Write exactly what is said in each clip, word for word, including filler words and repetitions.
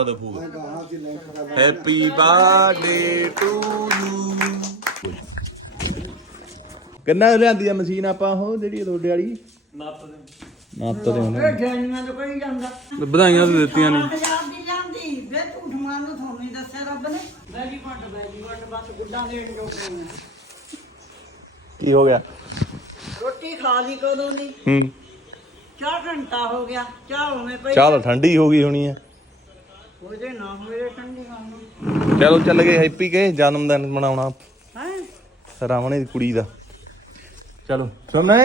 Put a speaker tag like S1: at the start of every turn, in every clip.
S1: Happy birthday to you. किन्ना लियांदी आ machine आपां ਉਹ ਜਿਹੜੀ ਤੁਹਾਡੇ ਵਾਲੀ ਨੱਤ ਦੇ ਨੱਤ ਦੇ ਉਹਨੇ
S2: ਇਹ ਜੈਨੀਆਂ ਤੋਂ ਕੋਈ ਜਾਂਦਾ
S1: ਵਧਾਈਆਂ ਤਾਂ ਦਿੱਤੀਆਂ ਨਹੀਂ
S2: ਪੰਜਾਬ ਦੀ ਜਾਂਦੀ ਵੇ ਝੂਠ ਮਾਰਨ ਨੂੰ ਤੁਹਾਨੂੰ ਨਹੀਂ ਦੱਸਿਆ ਰੱਬ ਨੇ ਵੈਰੀ ਗੁੱਡ ਵੈਰੀ ਗੁੱਡ ਬਸ ਗੁੱਡਾਂ ਦੇਣ ਜੋਗੇ ਨੇ
S1: ਕੀ ਹੋ ਗਿਆ
S2: ਰੋਟੀ ਖਾ ਲਈ ਕਦੋਂ ਦੀ
S1: ਹੂੰ
S2: ਚਾਰ ਘੰਟਾ ਹੋ ਗਿਆ ਚਾਹ ਹੋਵੇਂ ਪਈ
S1: ਚਾਹ ਤਾਂ ਠੰਡੀ ਹੋ ਗਈ ਹੋਣੀ ਆ
S2: ਉਹਦੇ ਨਾ ਹੋਵੇ ਠੰਡੀ ਖਾਣ ਨੂੰ
S1: ਚਲੋ ਚੱਲ ਗਏ ਹੈਪੀ ਕੇ ਜਨਮ ਦਿਨ ਮਨਾਉਣਾ
S2: ਹੈ
S1: ਰਾਵਣੇ ਦੀ ਕੁੜੀ ਦਾ ਚਲੋ ਸੁਣੇ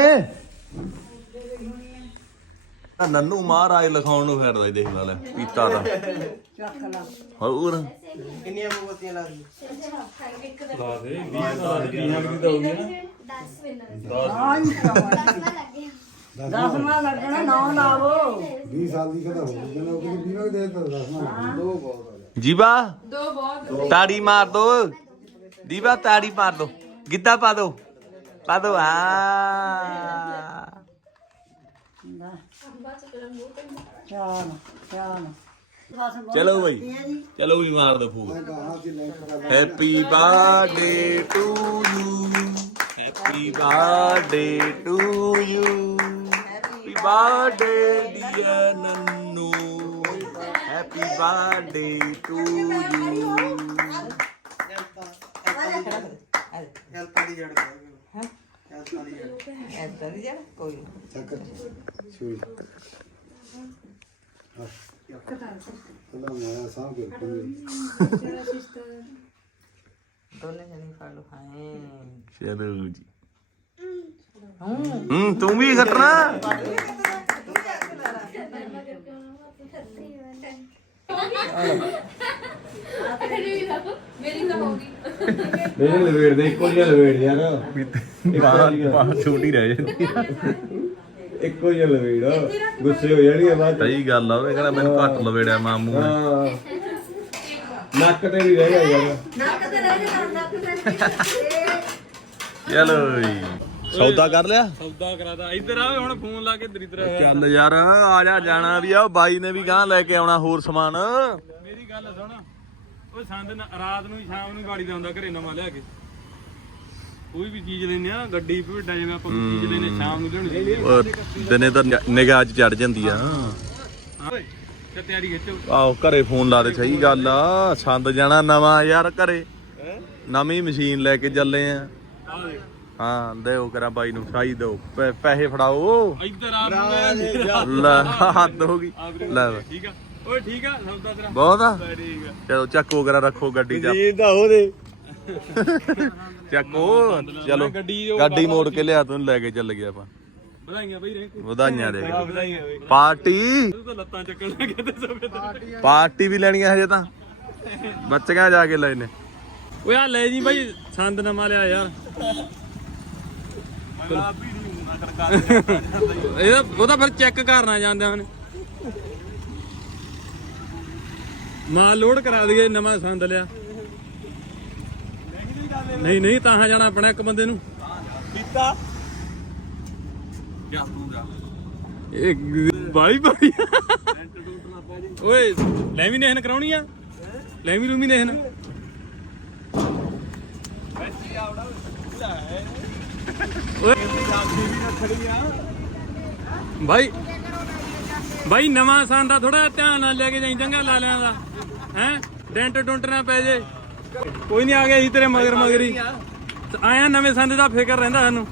S1: ਨੰਨੂ ਮਹਾਰਾਜ ਲਿਖਾਉਣ ਨੂੰ ਫਿਰਦਾ ਦੇਖ ਲਾ ਲੈ ਪੀਤਾ ਦਾ
S2: ਚੱਕ ਲਾ
S1: ਹੋਰ
S3: ਕਿੰਨੀਆਂ ਮੋਮਬੱਤੀਆਂ ਲਾ ਦੀ
S4: ਲਾ ਦੇ ਵੀਹ ਸਾਲ ਦੀ ਵੀਹਾਂ ਦੀ ਤਾਂ ਹੋ ਗਈ ਨਾ
S5: ਦਸ ਵਿਨਰ
S2: ਦਸ
S5: ਲੱਗੇ
S2: ਦਸਵਾਂ ਲੱਗਣਾ ਨੌ ਲਾਵੋ
S6: ਵੀਹ ਸਾਲ ਦੀ ਕਦਾ ਹੋ ਗਈ ਜਨਾ ਉਹ ਵੀਹ ਨੂੰ ਦੇ ਤਾ ਦਸਵਾਂ ਦੋ ਬਹੁਤ ਆ
S1: ਜੀਵਾ
S5: ਦੋ ਬਹੁਤ
S1: ਤਾੜੀ ਮਾਰ ਦੋ ਦੀਵਾ ਤਾੜੀ ਮਾਰ ਦੋ ਗਿੱਧਾ ਪਾ ਦੋ ਪਾ ਦੋ ਆ
S2: ਚਾਲ ਚਾਲ
S1: ਚਲੋ ਬਈ ਚਲੋ ਵੀ ਮਾਰ ਦੋ ਫੂਕ
S6: ਕਹਾਂ ਸੀ ਲੈ ਕੇ
S1: happy birthday to you happy birthday to you happy birthday dear Nannu happy birthday to you
S3: help ਦੀ ਜੜ ਹੈ ਹੈਲਪ ਦੀ ਜੜ
S2: ਐਦਾਂ ਦੀ ਜੜ ਕੋਈ
S6: ਚੱਕਰ ਛੂਈ ਅੱਲਾ ਮੈਂ ਸਾਹ ਕੇ
S2: ਦੋਨੇ ਜਣੇ ਫੜ ਲੋ ਖਾਏ
S1: ਚਲੋ ਜੀ ਹੂੰ ਤੂੰ ਵੀ ਖੱਟਣਾ
S5: ਮੇਰੀ ਤਾਂ ਹੋ ਗਈ
S6: ਮੇਰੇ ਲਵੇੜ ਦੇ ਇੱਕੋ ਜਿਹਾ ਲਵੇੜ ਯਾਰ
S1: ਬਾਹ ਛੋਟੀ ਰਹਿ ਜਾਂਦੀ
S6: ਇੱਕੋ ਜਿਹਾ ਲਵੇੜ ਗੁੱਸੇ ਹੋ ਜਾਣੀ ਆ ਬਾਅਦ
S1: ਸਹੀ ਗੱਲ ਆ ਉਹ ਕਹਿੰਦਾ ਮੈਨੂੰ ਘੱਟ ਲਵੇੜਿਆ ਮਾਮੂ ਨੇ
S6: ਹਾਂ ਨੱਕ ਤੇ ਵੀ ਰਹਿ ਗਿਆ ਯਾਰ
S2: ਨੱਕ ਤੇ ਰਹਿ ਜਾ ਨੱਕ ਤੇ
S1: ਚਲੋ ਜੀ ਸੌਦਾ ਕਰ ਲਿਆ
S4: ਸੌਦਾ ਕਰਾਦਾ ਇੱਧਰ ਆ ਹੁਣ ਫੋਨ ਲਾ ਕੇ ਦਰਿਦਰ
S1: ਚੱਲ ਯਾਰ ਆ ਜਾ ਜਾਣਾ ਵੀ ਆ ਉਹ ਬਾਈ ਨੇ ਵੀ ਗਾਂ ਲੈ ਕੇ ਆਉਣਾ ਹੋਰ ਸਮਾਨ
S4: ਮੇਰੀ ਗੱਲ ਸੁਣ ਉਹ ਸੰਦ ਨਾ- ਰਾਤ ਨੂੰ ਸ਼ਾਮ ਨੂੰ ਗਾੜੀ ਦਾ ਹੁੰਦਾ ਘਰੇ ਨਵਾਂ ਲਿਆ ਕੇ ਕੋਈ ਵੀ ਚੀਜ਼ ਲੈਨੇ ਆ ਗੱਡੀ ਭੇਡਾਂ ਜਿਵੇਂ ਆਪਾਂ ਕੋਈ ਚੀਜ਼ ਲੈਨੇ ਸ਼ਾਮ ਨੂੰ ਲਿਆਉਣੀ ਚਾਹੀਦੀ
S1: ਉਹ ਦਿਨੇ ਤਾਂ ਨਿਗਾਹ ਚ ਚੜ ਜਾਂਦੀ ਆ
S4: ਓਏ ਤੇ ਤਿਆਰੀ ਖਿੱਚੋ
S1: ਆਓ ਘਰੇ ਫੋਨ ਲਾ ਦੇ ਸਹੀ ਗੱਲ ਆ ਸੰਦ ਜਾਣਾ ਨਵਾਂ ਯਾਰ ਘਰੇ ਨਵੀਂ ਮਸ਼ੀਨ ਲੈ ਕੇ ਚੱਲੇ ਆ
S4: ਆ ਦੇ
S1: ਹਾਂ ਦਿਓ ਕਰਾਂ ਬਾਈ ਨੂੰ ਸਾਈ ਦਿਓ ਪੈ- ਪੈਸੇ ਫੜਾਓ
S4: ਇੱਧਰ ਆ ਨੂੰ
S1: ਲੈ ਹੱਦ ਹੋ ਗਈ ਲੈ ਵੇ।
S4: ਠੀਕ ਆ ਓਏ ਠੀਕ ਆ ਸੌਦਾ ਤੇਰਾ
S1: ਬਹੁਤ ਆ
S4: ਠੀਕ ਆ
S1: ਚਲੋ ਚੱਕੋ ਕਰਾ ਰੱਖੋ ਗੱਡੀ ਚ
S6: ਇਹ ਤਾਂ ਉਹਦੇ
S1: ਚੱਕੋ ਚਲੋ
S4: ਗੱਡੀ ਉਹ
S1: ਗੱਡੀ ਮੋੜ ਕੇ ਲਿਆ ਤੂੰ ਲੈ ਕੇ ਚੱਲ ਗਿਆ ਆਪਾਂ
S4: ਵਧਾਈਆਂ ਬਈ ਰੈਂਕੂ
S1: ਵਧਾਈਆਂ ਦੇ
S4: ਵਧਾਈਆਂ ਬਈ
S1: ਪਾਰਟੀ
S4: ਤੂੰ ਤਾਂ ਲੱਤਾਂ ਚੱਕਣ ਲੱਗੇ ਤੇ ਸੋਫੇ ਤੇ
S1: ਪਾਰਟੀ ਵੀ ਲੈਣੀ ਆ ਹਜੇ ਤਾਂ ਬੱਚਿਆਂ ਜਾ ਕੇ ਲੈਨੇ
S4: ਓਏ ਆ ਲੈ ਜੀ ਬਾਈ ਸੰਦ ਨਵਾਂ ਲਿਆ ਯਾਰ ਇਹਦਾ ਉਹਦਾ ਫਿਰ ਚੈੱਕ ਕਰਨਾ ਜਾਂਦੇ ਹਨ ਮਾਲ ਲੋਡ ਕਰਾ ਦਈਏ ਨਵਾਂ ਸੰਦ ਲਿਆ ਨਹੀਂ ਨਹੀਂ ਤਾਂ ਜਾਣਾ ਆਪਣਾ ਇੱਕ ਬੰਦੇ ਨੂੰ
S1: ਪੀਤਾ ਕਿਆ ਹੋਊਗਾ
S4: ਇਹ ਬਾਈ ਬਾਈ ਓਏ ਲੈਮੀਨੇਸ਼ਨ ਕਰਾਉਣੀ ਆ ਲੈਮੀ ਲੂਮੀਨੇਸ਼ਨ ਭਾਈ ਭਾਈ ਨਵਾਂ ਸੰਦ ਦਾ ਥੋੜਾ ਧਿਆਨ ਨਾਲ ਲੈ ਕੇ ਜਾਈ ਚੰਗਾ ਲਾਲਿਆਂ ਦਾ ਹੈ ਡੈਂਟ ਡੁੰਟ ਨਾ ਪੈ ਜੇ ਕੋਈ ਨਹੀਂ ਆ ਗਿਆ ਸੀ ਤੇਰੇ ਮਗਰ ਮਗਰ ਹੀ ਆਇਆ ਨਵੇਂ ਸੰਦ ਦਾ ਫਿਕਰ ਰਹਿੰਦਾ ਸਾਨੂੰ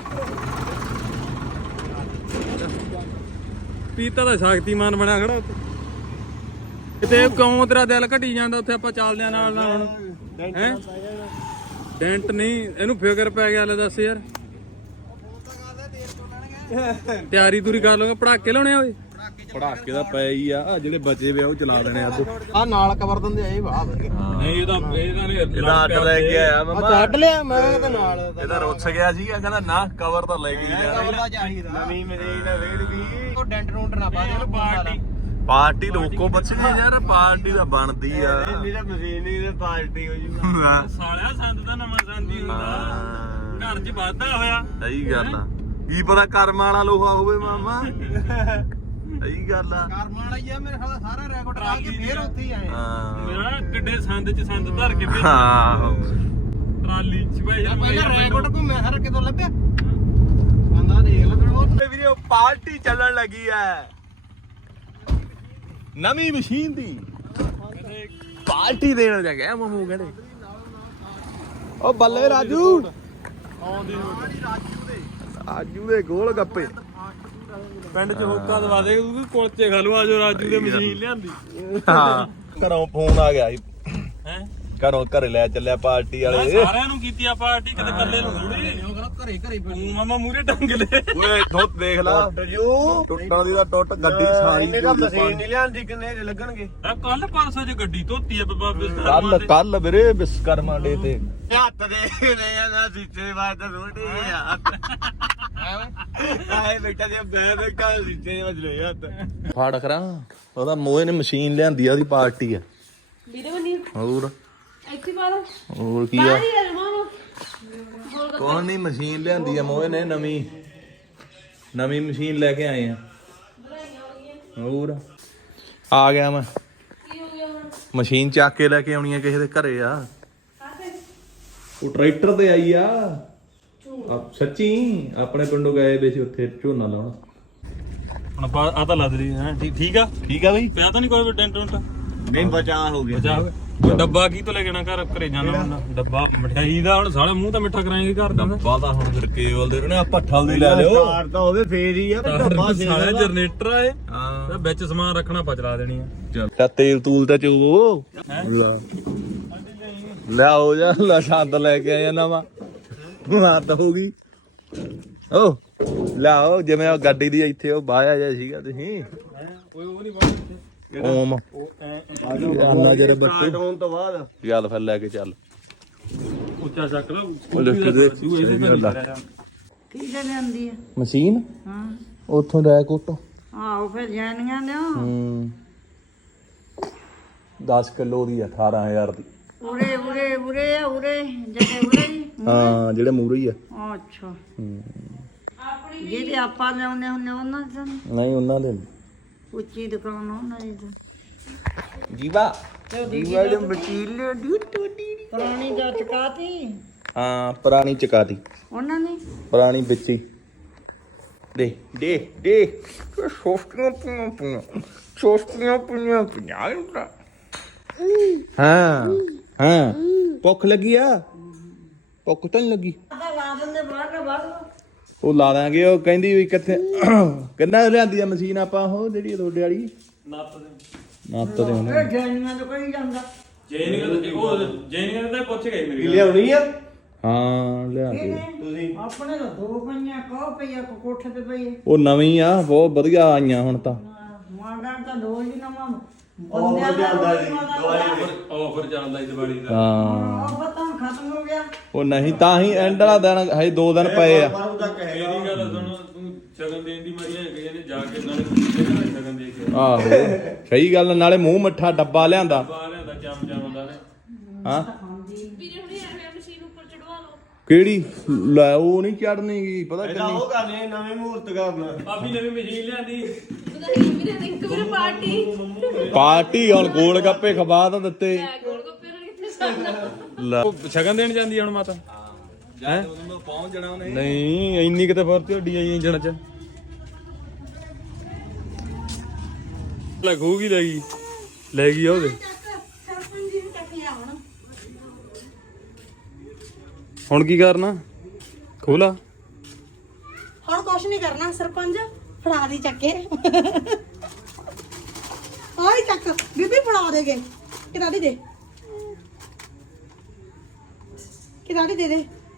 S4: ਪੀਤਾ ਦਾ ਸ਼ਕਤੀਮਾਨ ਬਣਿਆ ਖੜਾ ਉੱਥੇ ਕਿਤੇ ਕਿਉਂ ਤੇਰਾ ਦਿਲ ਘਟੀ ਜਾਂਦਾ ਉੱਥੇ ਆਪਾਂ ਚੱਲਦੇ ਆ ਨਾਲ ਨਾਲ ਹੁਣ ਹੈ ਡੈਂਟ ਨਹੀਂ ਇਹਨੂੰ ਫਿਕਰ ਪੈ ਗਿਆ ਲੈ ਦੱਸ ਯਾਰ ਤਿਆਰੀ ਤੂਰੀ ਕਰ ਲਓਗੇ ਪੜਾਕੇ ਲਾਉਣੇ ਓਏ
S1: ਪੜਾਕੇ ਦਾ ਪੈ ਹੀ ਆ ਜਿਹੜੇ ਬਚੇ ਵੇ ਉਹ ਚਲਾ ਦੇਣੇ ਅੱਜ
S3: ਆ ਨਾਲ ਕਵਰ ਦਿੰਦੇ ਆ ਇਹ ਵਾਹ
S4: ਨਹੀਂ ਇਹਦਾ ਇਹਨਾਂ ਨੇ
S1: ਇਹਦਾ ਅੱਡ ਲੈ ਕੇ ਆਇਆ ਮਮਾ
S3: ਛੱਡ ਲਿਆ ਮੈਂ ਤਾਂ ਨਾਲ
S1: ਇਹਦਾ ਰੁੱਸ ਗਿਆ ਸੀਗਾ ਕਹਿੰਦਾ ਨਾ ਕਵਰ ਤਾਂ ਲੈ ਕੇ ਹੀ ਜਾਣਾ
S3: ਕਵਰ ਦਾ ਚਾਹੀਦਾ
S1: ਨਵੀਂ ਮਸ਼ੀਨ ਰੇੜ ਗਈ
S3: ਉਹ ਡੈਂਟ ਰੂੰਟ ਨਾ ਪਾ ਦੇ ਉਹਨੂੰ ਪਾਰਟੀ
S1: ਪਾਰਟੀ ਲੋਕੋ ਪੁੱਛ ਗਏ ਯਾਰ ਪਾਰਟੀ ਤਾਂ ਬਣਦੀ ਆ
S3: ਜਿਹੜਾ ਮਸ਼ੀਨ ਹੀ ਤੇ ਪਾਰਟੀ ਹੋ ਜੂ
S4: ਸਾਲਿਆ ਸੰਦ ਦਾ ਨਵਾਂ ਸੰਦ ਹੀ ਹੁੰਦਾ ਘਰ 'ਚ ਵਾਧਾ ਹੋਇਆ
S1: ਸਹੀ ਗੱਲ ਆ ਕੀ ਪਤਾ ਕਰਮ ਵਾਲਾ ਲੋਹਾ ਹੋਵੇ ਮਾਮਾ ਸਹੀ ਗੱਲ ਆ
S3: ਕਰਮਾਂ ਵਾਲੀ ਆ ਮੇਰੇ ਖਿਆਲ ਸਾਰਾ ਰੈਕੋਰਡ ਲਾ ਕੇ ਫੇਰ ਉੱਥੇ ਹੀ ਆਏ
S1: ਹਾਂ
S4: ਮੇਰਾ ਕਿੱਡੇ ਸੰਦ ਚ ਸੰਦ ਧਰ ਕੇ ਭੇਜ
S1: ਹਾਂ
S4: ਟਰਾਲੀ ਚ ਭਾਈ
S3: ਪਹਿਲਾਂ ਰੈਕੋਰਡ ਘੁੰਮਿਆ ਸਾਰਾ ਕਿਦੋਂ ਲੱਭਿਆ ਬੰਦਾ ਦੇਖ ਲੈ ਫਿਰ
S1: ਵੀਡੀਓ ਪਾਰਟੀ ਚੱਲਣ ਲੱਗੀ ਐ ਨਵੀਂ ਮਸ਼ੀਨ ਦੀ ਪਾਰਟੀ ਦੇਣ ਜਾ ਗਿਆ ਮਾਮੂ ਕਹਿੰਦੇ ਓ ਬੱਲੇ ਰਾਜੂ
S4: ਆਉਂਦੀ
S1: ਰਾਜੂ ਦੇ ਗੋਲ ਗੱਪੇ
S4: ਪਿੰਡ ਚ ਹੋਕਾ ਦਵਾ ਦੇ ਤੂੰ ਕੁਲਚੇ ਖਾ ਲੂ ਆਜੋ ਰਾਜੂ ਦੇ ਮਸ਼ੀਨ ਲਿਆਂਦੀ
S1: ਹਾਂ ਘਰੋਂ ਫੋਨ ਆ ਗਿਆ ਸੀ
S4: ਹੈ
S1: ਘਰੋਂ ਘਰੇ ਲੈ ਚੱਲਿਆ ਪਾਰਟੀ ਵਾਲੇ
S4: ਸਾਰਿਆਂ ਨੂੰ ਕੀਤੀ ਆ ਪਾਰਟੀ ਕਿਤੇ ਇਕੱਲੇ ਨੂੰ ਥੋੜੀ
S3: ਉਹ ਕਹਿੰਦਾ ਘਰੇ ਘਰੇ
S4: ਤੂੰ ਮਾਮਾ ਮੂਰੇ ਟੰਗ ਲੈ
S1: ਓਏ ਦੁੱਧ ਦੇਖ ਲਾ ਟੁੱਟਣ ਦੀ ਤਾਂ ਟੁੱਟ ਗੱਡੀ ਸਾਰੀ
S3: ਮਸ਼ੀਨ ਨਹੀਂ ਲਿਆਂਦੀ ਕਿੰਨੇ ਲੱਗਣਗੇ
S4: ਆ ਕੱਲ ਪਰਸੋਂ ਚ ਗੱਡੀ ਧੋਤੀ ਆ ਬਾਬਾ
S1: ਕੱਲ ਕੱਲ ਵੀਰੇ ਵਿਸਕਰਮਾ ਡੇ ਤੇ
S3: ਹੱਥ ਦੇਖਦੇ ਆ ਨਾ ਸੀਤੇ ਬਾਅਦ ਤਾਂ ਰੋਟੀ ਆ ਆਏ ਬੇਟਾ ਦੇ ਬੈ ਬੈ ਕੱਲ ਸੀਤੇ ਵੱਜ ਰਹੇ ਹੱਥ
S1: ਫੜ ਕਰਾਂ ਉਹਦਾ ਮੋਏ ਨੇ ਮਸ਼ੀਨ ਲਿਆਂਦੀ ਆ ਉਹਦੀ ਪਾਰਟੀ ਆ
S5: ਵੀਰੇ ਬਣੀ
S1: ਹੋਰ
S5: ਇੱਥੇ ਪਾ ਲਓ
S1: ਹੋਰ ਕੀ ਆ
S5: ਬਾਹਰ ਹੀ ਆ ਮਾਮਾ
S1: ਕੌਣ ਨਹੀਂ ਮਸ਼ੀਨ ਲਿਆਂਦੀ ਆ ਮੋਏ ਨੇ ਨਵੀਂ ਨਵੀਂ ਮਸ਼ੀਨ ਲੈ ਕੇ ਆਏ ਆ ਹੋਰ ਆ ਗਿਆ ਮੈਂ
S5: ਕੀ ਹੋ ਗਿਆ ਹੁਣ
S1: ਮਸ਼ੀਨ ਚੱਕ ਕੇ ਲੈ ਕੇ ਆਉਣੀ ਆ ਕਿਸੇ ਦੇ ਘਰੇ ਆ
S5: ਕਾਹਤੇ
S1: ਉਹ ਟਰੈਕਟਰ ਤੇ ਆਈ ਆ ਆ ਸੱਚੀ ਆਪਣੇ ਪਿੰਡੋਂ ਗਏ ਵੇ ਸੀ ਉੱਥੇ ਝੋਨਾ ਲਾਉਣ
S4: ਹੁਣ ਆਪਾਂ ਆ ਤਾਂ ਲੱਦ ਰਹੀ ਹੈ ਠੀਕ ਆ
S1: ਠੀਕ ਆ ਬਈ
S4: ਪਿਆ ਤਾਂ ਨਹੀਂ ਕੋਈ ਡੈਂਟ ਡੁੰਟ
S3: ਨਹੀਂ ਬਚਾ ਹੋ ਗਿਆ
S4: ਜਾ ਕੋਈ ਡੱਬਾ ਕੀ ਤੋਂ ਲੈ ਕੇ ਨਾ ਘਰ ਘਰੇ ਜਾਣਾ ਹੁੰਦਾ ਡੱਬਾ ਮਠਿਆਈ ਦਾ ਹੁਣ ਸਾਲਾ ਮੂੰਹ ਤਾਂ ਮਿੱਠਾ ਕਰਾਏਂਗੇ ਘਰ ਦਾ
S1: ਬਾਦਾ ਹੁਣ ਫਿਰ ਕੇਵਲ ਦੇ ਨੇ ਆ ਭੱਠਲ ਦੀ ਲੈ ਲਿਓ
S3: ਸਟਾਰ ਤਾਂ ਉਹਦੇ ਫੇਰ ਹੀ ਆ ਤੇ ਡੱਬਾ
S4: ਸਾਲਾ ਜਨਰੇਟਰ ਆ ਇਹ
S1: ਹਾਂ
S4: ਤੇ ਵਿੱਚ ਸਮਾਨ ਰੱਖਣਾ ਪਾ ਚਲਾ ਦੇਣੀ ਆ
S1: ਚੱਲ ਤੇਲ ਤੂਲ ਤਾਂ ਚੋਵੋ ਲੈ ਲੈ ਹੋ ਜਾ ਲੈ ਛੰਦ ਲੈ ਕੇ ਆਇਆ ਨਵਾਂ ਮਾਤ ਹੋ ਗਈ ਓ ਲਾਓ ਜਿਵੇਂ ਉਹ ਗੱਡੀ ਦੀ ਇੱਥੇ ਉਹ ਬਾਇਆ ਜਿਹਾ ਸੀਗਾ ਤੁਸੀਂ
S4: ਓਏ ਉਹ ਨਹੀਂ ਬਾਹਰ
S1: ਓਮ ਆਨਾ ਜਿਹੜੇ ਬੱਚੇ
S3: ਹੋਣ ਤੋਂ ਬਾਅਦ
S1: ਚੱਲ ਫਿਰ ਲੈ ਕੇ ਚੱਲ
S4: ਉੱਚਾ ਚੱਕ ਲਾ
S1: ਉਹ ਲਿਖਤ ਦੇ
S2: ਕੀ ਦੇ ਲੈਂਦੀ ਆ
S1: ਮਸ਼ੀਨ
S2: ਹਾਂ
S1: ਉੱਥੋਂ ਲੈ ਕੋਟੋ
S2: ਆਹੋ ਫਿਰ ਜਾਣੀਆਂ ਨੇ ਉਹ।
S1: ਹੂੰ ਦਸ ਕਿਲੋ ਦੀ ਆ ਅਠਾਰਾਂ ਹਜ਼ਾਰ ਦੀ
S2: ਉਰੇ ਉਰੇ ਉਰੇ ਆ, ਉਰੇ ਜਿਹੜੇ ਉਰੇ ਹੀ
S1: ਹਾਂ ਜਿਹੜੇ ਮੂਰੇ ਹੀ ਆ
S2: ਅੱਛਾ ਜਿਹੜੇ ਆਪਾਂ ਲਿਆਉਂਦੇ ਹੁੰਦੇ ਉਹਨਾਂ ਦੇ
S1: ਨਹੀਂ ਉਹਨਾਂ ਦੇ
S2: ਉੱਚੀ ਦੁਕਾਨ ਉਹਨਾਂ ਦੀ ਤਾਂ।
S1: ਜੀਵਾ
S2: ਜੀਵਾ ਦੇ ਮਚੀਲ ਦੀ ਟੋਟੀ ਪੁਰਾਣੀ ਦਾ ਚਕਾਤੀ
S1: ਹਾਂ ਪੁਰਾਣੀ ਚਕਾਤੀ
S2: ਉਹਨਾਂ ਨੇ
S1: ਪੁਰਾਣੀ ਵਿੱਚੀ ਦੇ ਦੇ ਦੇ ਸੋਫਟੀਆਂ ਪੀਆਂ ਪੀਆਂ ਸੋਫਟੀਆਂ ਪੀਆਂ ਪੀਆਂ ਹਾਂ ਹਾਂ ਭੁੱਖ ਲੱਗੀ ਆ ਭੁੱਖ ਤਾਂ ਨਹੀਂ ਲੱਗੀ
S2: ਆਦਾ ਲਾ ਦਿੰਦੇ ਬਾਹਰ ਨਾ ਬਾਹਰ
S1: ਉਹ ਲਾ ਦਾਂਗੇ ਉਹ ਕਹਿੰਦੀ ਵੀ ਕਿੱਥੇ ਕਿੰਨਾ ਲਿਆਂਦੀ ਆ ਮਸ਼ੀਨ ਆਪਾਂ ਉਹ ਜਿਹੜੀ ਤੁਹਾਡੇ ਵਾਲੀ
S4: ਨੱਤ ਦੇ
S1: ਨੱਤ ਦੇ ਉਹਨੇ
S2: ਇਹ ਜਾਣੀਆਂ ਤੋਂ ਕੋਈ ਜਾਂਦਾ
S4: ਜੈਨਿਕ ਦਾ ਉਹ ਜੈਨਿਕ ਦਾ ਪੁੱਛ ਗਈ ਮੇਰੀ ਗੱਲ
S3: ਲਿਆਉਣੀ ਆ
S1: ਹਾਂ ਲਿਆ ਕੇ
S3: ਤੁਸੀਂ
S2: ਆਪਣੇ ਤਾਂ ਦੋ ਪਈਆਂ ਕੋ ਪਈਆ ਕੋ ਕੋਠੇ ਤੇ ਪਈ
S1: ਉਹ ਨਵੀਂ ਆ ਬਹੁਤ ਵਧੀਆ ਆਈਆਂ ਹੁਣ ਤਾਂ
S2: ਮਾਂਡਾਂ ਤਾਂ ਦੋ ਹੀ ਨਵਾਂ
S3: ਉਹ ਜਾਂਦਾ ਜੀ
S4: ਆਫਰ ਚੱਲਦਾ ਇਸ ਦੀਵਾਲੀ ਦਾ
S1: ਹਾਂ
S2: ਉਹ ਪਤਾ ਖਤਮ ਹੋ ਗਿਆ
S1: ਉਹ ਨਹੀਂ ਤਾਂ ਹੀ ਐਂਡ ਵਾਲਾ ਦਿਨ ਹਜੇ ਦੋ ਦਿਨ ਪਏ ਆ
S3: ਪਰ ਉਹਦਾ
S4: ਮੇਰੀ
S3: ਕਹੇਗਾ
S4: ਗੱਲ ਸੁਣ ਤੂੰ ਸ਼ਗਨ ਦੇਣ ਦੀ ਮਾਰੀ ਹੈ ਕਿ ਇਹਨੇ ਜਾ ਕੇ ਨਾਲੇ ਸ਼ਗਨ ਦੇ ਕੇ
S1: ਆਹੋ ਸਹੀ ਗੱਲ ਨਾਲੇ ਮੂੰਹ ਮਿੱਠਾ ਡੱਬਾ ਲਿਆਂਦਾ
S4: ਬਾਹਰ ਲਿਆਂਦਾ ਚਮ ਚਮ ਹੁੰਦਾ ਨੇ
S1: ਹਾਂ
S5: ਵੀਰੇ ਹੁਣੇ ਐਵੇਂ ਮਸ਼ੀਨ ਉੱਪਰ ਚੜਵਾ ਲਓ
S1: ਕਿਹੜੀ ਲੈ ਉਹ ਨਹੀਂ ਚੜਨੀ ਗੀ ਪਤਾ
S3: ਇਹਦਾ
S1: ਕਿੰਨੀ
S3: ਉਹ ਕਰਨੇ ਨਵੇਂ ਮਹੂਰਤ ਕਰਨਾ
S4: ਭਾਬੀ ਨਵੀਂ ਮਸ਼ੀਨ ਲਿਆਂਦੀ
S5: ਉਹਦਾ ਵੀਰੇ ਰਿੰਕ ਵੀਰੇ ਪਾਰਟੀ
S1: ਪਾਰਟੀ ਹੁਣ ਗੋਲ ਗੱਪੇ ਖਵਾ ਤਾਂ ਦਿੱਤੇ
S5: ਗੋਲ ਗੱਪੇ ਨਾਲ ਕਿੱਥੇ ਸਾਡਾ
S1: ਲੈ
S4: ਉਹ ਸ਼ਗਨ ਦੇਣ ਜਾਂਦੀ ਆ ਹੁਣ ਮਾਤਾ ਹੈ
S1: ਪਹੁੰਚ ਜਾਣਾ ਉਹਨੇ
S4: ਨਹੀਂ ਇੰਨੀ ਕਿਤੇ ਫੁਰਤੀ ਢੀ ਆਈ ਇੰਜਣ ਚ ਲੱਗੂਗੀ ਲੈ ਗਈ ਲੈ ਗਈ ਆ ਉਹਦੇ ਹੁਣ ਕੀ ਕਰਨਾ ਖੋਲਾ
S7: ਹੁਣ ਕੁਛ ਨਹੀਂ ਕਰਨਾ ਸਰਪੰਚ ਫੜਾ ਦੀ ਚੱਕੇ ਆਈ ਚੱਕ ਬੀਬੀ ਫੜਾ ਦੇਗੇ ਕਿ ਦਾਦੀ ਦੇ ਕਿ ਦਾਦੀ ਦੇ ਦੇ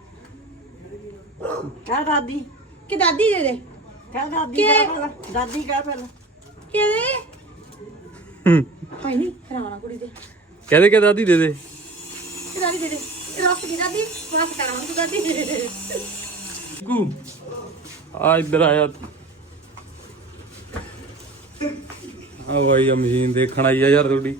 S2: ਕਹ ਦਾਦੀ
S7: ਕਿ ਦਾਦੀ ਦੇ ਦੇ
S2: ਕਹ ਦਾਦੀ
S7: ਕੀ?
S2: ਕਹ ਪਹਿਲਾਂ ਦਾਦੀ ਕਹ ਪਹਿਲਾਂ
S7: ਕਿ ਦੇ ਹਾਈ ਨਹੀਂ ਫੜਾਉਣਾ ਕੁੜੀ ਦੇ
S4: ਕਹਦੇ ਕਿ ਦਾਦੀ ਦੇ ਦੇ
S7: ਕਿ ਦਾਦੀ ਦੇ ਦੇ ਰਸ ਦੀ ਦਾਦੀ ਰਸ ਕਰਾਉਂ ਤੂੰ ਦਾਦੀ
S4: ਕੂ ਆ ਇੱਧਰ ਆਇਆ ਆ ਭਾਈ ਆ ਮਸ਼ੀਨ ਦੇਖਣ ਆਈ ਆ ਯਾਰ ਤੁਹਾਡੀ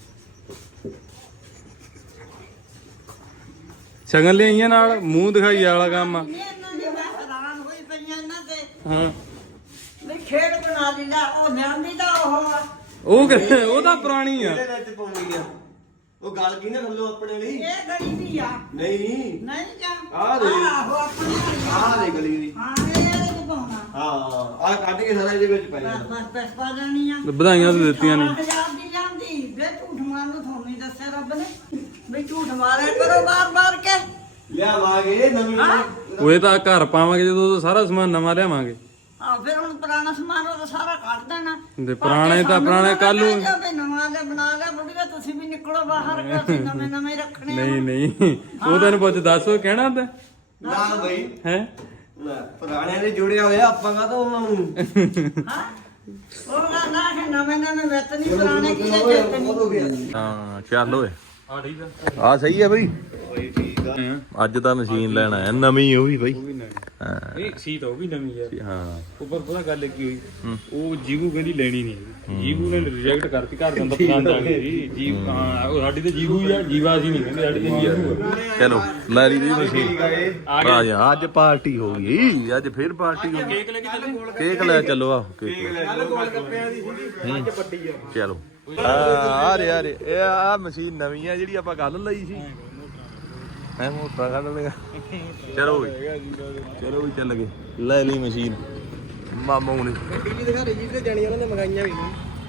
S4: ਸ਼ਗਨ ਲਿਆਈਆਂ ਨਾਲ ਮੂੰਹ ਦਿਖਾਈ ਵਾਲਾ ਕੰਮ ਆ
S2: ਇਹਨਾਂ ਦੀ ਮੈਂ ਹੈਰਾਨ ਹੋਈ ਪਈਆਂ ਇਹਨਾਂ ਤੇ
S4: ਹਾਂ
S2: ਵੇਖ ਖੇਡ ਬਣਾ ਲਈ ਲੈ ਉਹ ਲਿਆਂਦੀ ਤਾਂ ਉਹ ਆ।
S4: ਉਹ ਕਿ- ਉਹ ਤਾਂ ਪੁਰਾਣੀ ਆ
S3: ਇਹਦੇ ਵਿੱਚ ਪਾਉਣੀ ਆ ਉਹ ਗੱਲ ਕੀ ਨਾ ਥੱਲੋਂ ਆਪਣੇ ਲਈ
S2: ਇਹ ਗਲੀ ਦੀ ਆ
S3: ਨਹੀਂ
S2: ਨਹੀਂ ਜਾਂ
S3: ਆਹ ਦੇ।
S2: ਆਹੋ ਆਪਣੀ ਵਾਲੀ ਆ।
S3: ਆਹ ਦੇ ਗਲੀ ਦੀ
S2: ਹਾਂ ਇਹ ਤੇ ਪਾਉਣਾ
S3: ਹਾਂ ਆਹ ਕੱਢ ਕੇ ਸਾਰਾ ਇਹਦੇ ਵਿੱਚ ਪੈ
S2: ਬਸ
S3: ਜਾਂਦਾ
S2: ਬਸ ਪੈਸੇ ਪਾ ਦੇਣੀ ਆ
S4: ਵਧਾਈਆਂ ਤਾਂ ਦਿੱਤੀਆਂ ਨੇ
S2: ਹਜ਼ਾਰ ਦੀ ਜਾਂਦੀ ਵੇ ਝੂਠ ਮਾਰਨ ਨੂੰ ਤੁਹਾਨੂੰ ਹੀ ਦੱਸਿਆ ਰੱਬ ਨੇ ਵੀ ਝੂਠ ਮਾਰਿਆ ਕਰੋ ਬਾਰ ਬਾਰ ਕੇ
S3: ਲਿਆਵਾਂਗੇ ਨਵੀਂ
S4: ਉਹ ਇਹ ਤਾਂ ਘਰ ਪਾਵਾਂਗੇ ਜਦੋਂ ਉਦੋਂ ਸਾਰਾ ਸਮਾਨ ਨਵਾਂ ਲਿਆਵਾਂਗੇ
S2: ਆ ਫਿਰ ਹੁਣ ਪੁਰਾਣਾ ਸਮਾਨ ਉਹ ਤਾਂ ਸਾਰਾ ਕੱਢ ਦੇਣਾ
S4: ਤੇ ਪੁਰਾਣੇ ਤਾਂ ਪੁਰਾਣੇ ਕੱਲ ਨੂੰ
S2: ਵੀ ਨਵਾਂ ਲੈ ਬਣਾ ਲੈ ਬੁੜੀਆ ਤੁਸੀਂ ਵੀ ਨਿਕਲੋ ਬਾਹਰ ਕਿ ਅਸੀਂ ਨਵੇਂ ਨਵੇਂ ਰੱਖਣੇ ਆ।
S4: ਨਹੀਂ ਨਹੀਂ ਉਹ ਤੈਨੂੰ ਪੁੱਛ ਦੱਸ ਉਹ ਕਹਿਣਾ ਤਾਂ
S3: ਨਾ ਬਈ
S4: ਹੈ
S3: ਨਾ, ਪੁਰਾਣਿਆਂ ਦੇ ਜੁੜਿਆ ਹੋਇਆ ਆਪਾਂ ਕਾ ਤਾਂ ਉਹਨਾਂ ਨੂੰ
S2: ਹਾਂ ਉਹ ਗੱਲ ਆ ਕਿ ਨਵੇਂ ਨਵੇਂ ਵਿੱਤ ਨਹੀਂ ਪੁਰਾਣੇ ਕੀ ਦੇ ਚੇਤੇ ਨਹੀਂ
S1: ਹਾਂ ਚੱਲ ਓਏ
S4: ਆ ਠੀਕ ਆ
S1: ਆ ਸਹੀ ਹੈ ਬਈ
S3: ਠੀਕ ਆ
S1: ਅੱਜ ਤਾਂ ਮਸ਼ੀਨ ਲੈਣ ਆਇਆ ਨਵੀਂ ਉਹ ਵੀ ਬਈ ਹਾਂ
S4: ਇਹ ਸੀ ਤਾਂ ਉਹ ਵੀ ਨਵੀਂ ਯਾਰ
S1: ਹਾਂ
S4: ਉੱਪਰ ਪਤਾ ਗੱਲ ਕੀ ਹੋਈ ਉਹ ਜੀਵੂ ਕਹਿੰਦੀ ਲੈਣੀ ਨਹੀਂ ਜੀਵੂ ਨੇ ਰਿਜੈਕਟ ਕਰਤੀ ਘਰ ਦਾ ਪਸੰਦ ਆ ਗਈ ਜੀਵ ਹਾਂ ਉਹ ਸਾਡੀ ਤੇ ਜੀਵੂ ਹੀ ਆ ਜੀਵਾ ਸੀ ਨਹੀਂ ਕਹਿੰਦੇ ਸਾਡੀ ਤੇ ਜੀਵੂ ਆ
S1: ਚਲੋ ਲੈ ਲਈ ਦੀ ਮਸ਼ੀਨ
S4: ਆ
S1: ਆ ਜਾ ਅੱਜ ਪਾਰਟੀ ਹੋ ਗਈ ਅੱਜ ਫੇਰ ਪਾਰਟੀ ਹੋ ਗਈ
S4: ਕੇਕ ਲੈ ਕੇ ਚੱਲੇ
S1: ਕੇਕ ਲੈ ਚੱਲੋ ਆ ਕੇਕ ਲੈ
S3: ਕੱਲ ਗੋਲ ਗੱਪਿਆਂ ਦੀ ਸੀਗੀ ਅੱਜ ਵੱਡੀ ਆ
S1: ਚਲੋ ਆ ਆ ਰੇ ਆ ਰੇ ਇਹ ਆ ਮਸ਼ੀਨ ਨਵੀਂ ਆ ਜਿਹੜੀ ਆਪਾਂ ਕੱਲ ਲਈ ਸੀ ਹੈ ਮੋਟਾ ਕੱਢ ਲਿਆ ਚਲੋ ਵੀ ਚਲੋ ਵੀ ਚੱਲ ਗਏ ਲੈ ਲਈ ਮਸ਼ੀਨ ਮਾਮੂ ਨੇ
S3: ਟੀਵੀ ਦਿਖਾ ਰਹੀ ਜੀ ਤੇ ਜਾਣੀ ਉਹਨਾਂ ਨੇ ਮੰਗਾਈਆਂ ਵੀ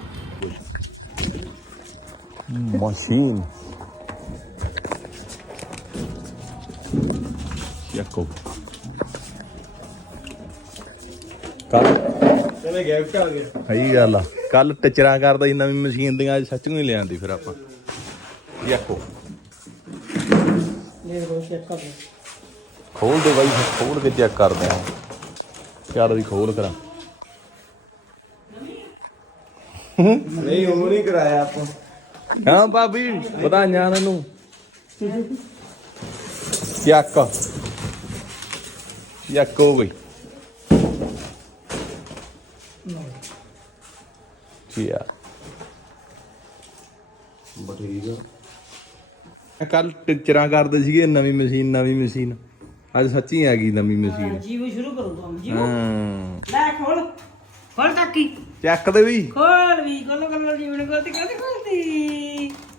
S1: ਮਸ਼ੀਨ ਯਾਕੋ ਕੱਲ
S3: ਤੇਰੇ ਗਿਫਟ ਆ ਗਿਆ
S1: ਸਹੀ ਗੱਲ ਆ ਕੱਲ ਟਿਚਰਾਂ ਕਰਦਾ ਸੀ ਨਵੀਂ ਮਸ਼ੀਨ ਦੀਆਂ ਅੱਜ ਸੱਚੀਓ ਹੀ ਲਿਆਂਦੀ ਫਿਰ ਆਪਾਂ ਯਾਕੋ ਖੋਲ ਦੇ ਬਾਈ ਖੋਲ ਕੇ ਚੈੱਕ ਕਰਦੇ ਆ ਚੱਲ ਵੀ ਖੋਲ ਕਰਾਂ
S3: ਨਹੀਂ ਉਹ ਨਹੀਂ ਕਰਾਇਆ ਆਪਾਂ
S1: ਹਾਂ ਭਾਬੀ ਵਧਾਈਆਂ ਤੈਨੂੰ ਚੱਕ ਚੱਕ ਹੋ ਗਈ ਜੀ ਯਾਰ
S3: ਬਠੀਕ
S1: ਕੱਲ ਟਿਚਰਾਂ ਕਰਦੇ ਸੀਗੇ ਨਵੀਂ ਮਸ਼ੀਨ ਨਵੀਂ ਮਸ਼ੀਨ ਅੱਜ ਸੱਚੀ ਆ ਗਈ ਨਵੀਂ ਮਸ਼ੀਨ
S2: ਜੀਵ ਸ਼ੁਰੂ ਕਰੋ ਤੁਮ ਜੀਵ
S1: ਹਾਂ
S2: ਲੈ ਖੋਲ ਖੋਲ ਟੱਕੀ
S1: ਚੱਕ ਦੇ ਵੀ
S2: ਖੋਲ ਵੀ ਖੋਲ ਖੋਲ ਜੀਵਨ ਕੋਲ ਤੇ ਕਦੇ ਖੋਲਦੀ